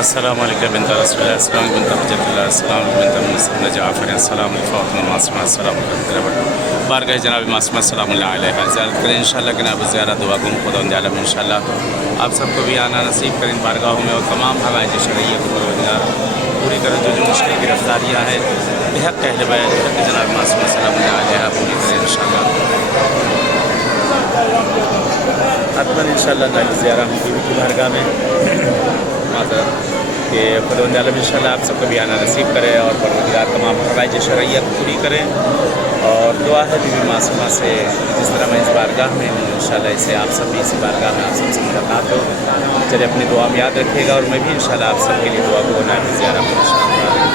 السلام عليكم بنت رسول الله، السلام عليكم بنت حجت الله، السلام عليكم بنت مسلم جعفر، السلام عليكم فاطمہ معصومہ، السلام علیکم بارگاہ جناب معصومہ السلام اللہ علیہ زیارت کریں انشاءاللہ کہ ناب زیارت دعا کو خدا عالم انشاءاللہ آپ سب کو بھی آنا نصیب کریں بارگاہوں میں، اور تمام حوائج شرعیہ کو پروردگار پوری کریں، جو مشکل گرفتاریاں ہیں بحق اہل بیت بحق جناب معصومہ السلام اللہ علیہ پوری کریں انشاءاللہ۔ حتماً انشاءاللہ اللہ کی زیارت بیوی کی بارگاہ میں کہ خدا عالم انشاءاللہ آپ سب کو بھی آنا نصیب کرے، اور پروردگار تمام حوائج شرعیہ کو پوری کرے، اور دعا ہے بی بی معصومہ سے جس طرح میں اس بارگاہ میں ہوں انشاءاللہ اسے آپ سب بھی اسی بارگاہ میں آپ سب سے ملاقات ہو، چلے اپنی دعا میں یاد رکھیے گا، اور میں بھی انشاءاللہ آپ سب کے لیے دعا کو نائب زیارت ہوں انشاءاللہ۔